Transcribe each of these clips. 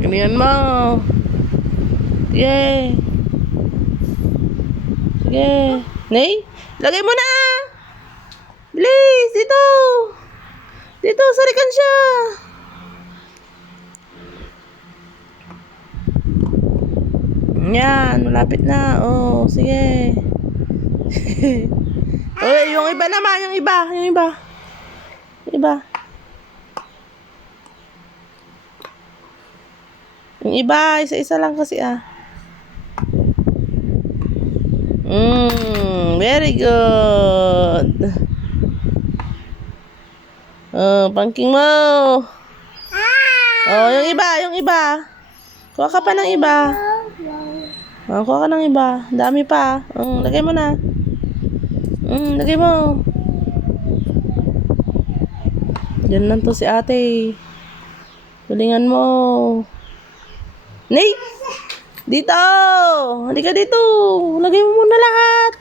Ganyan mo. Sige. Sige. Nay, lagay mo na. Bilis, dito. Dito, sarikan siya. Yan, malapit na. Oh, sige. Oh, yung iba naman, yung iba. Yung iba, isa-isa lang kasi very good. Oh, pangking mo. Oh, yung iba. Kuha ka pa ng iba. Oh, kuha ka ng iba. Dami pa. Lagay mo na. Lagay mo. Diyan lang to si ate. Tulingan mo. Nay! Dito! Halika dito. Lagay mo muna lahat.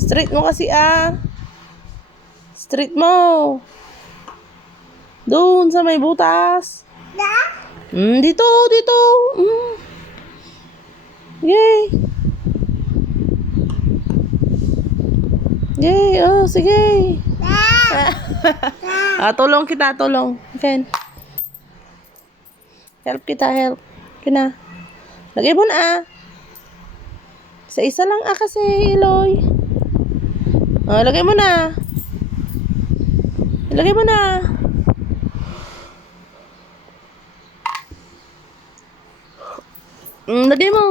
Straight mo kasi Straight mo. Doon sa may butas. Dito. Yay. Yay, oh, sige. Tulong kita. Okay. Help kita. Kina. Lagay mo na Isa-isa lang kasi, Eloy. Lagay mo na. Lagay mo na. Lagay mo.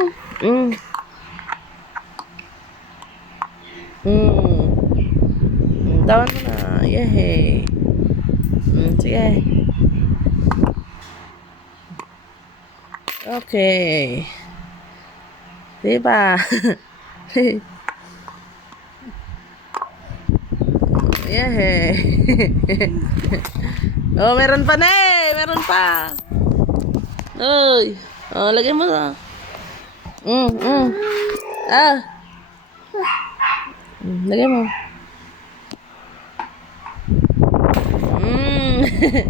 Tawan mo na. Yehey. Sige. Okay. Diba? Yehey. Oh, meron pa na Meron pa. Uy. Lagay mo na. Lagay mo.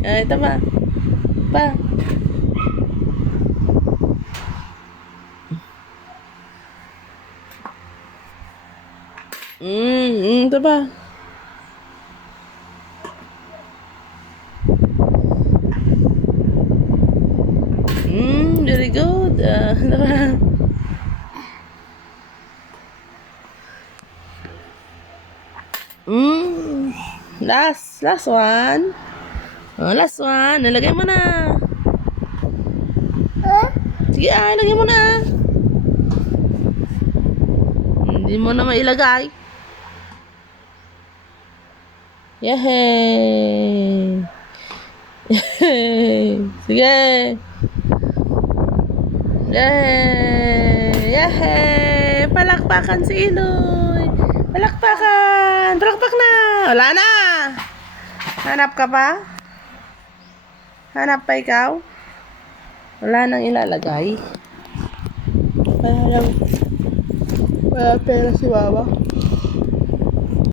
Ito pa. Ito pa. Very good. Ito pa. Last one. Last one. Nalagay mo na. Sige, lagay mo na. Hindi mo na mailagay. Yehey. Sige. Yehey. Palakpakan si Iloy. Palakpak na. Wala na. Hanap ka pa? Hanap pa ikaw? Wala nang ilalagay. Wala pera si Baba.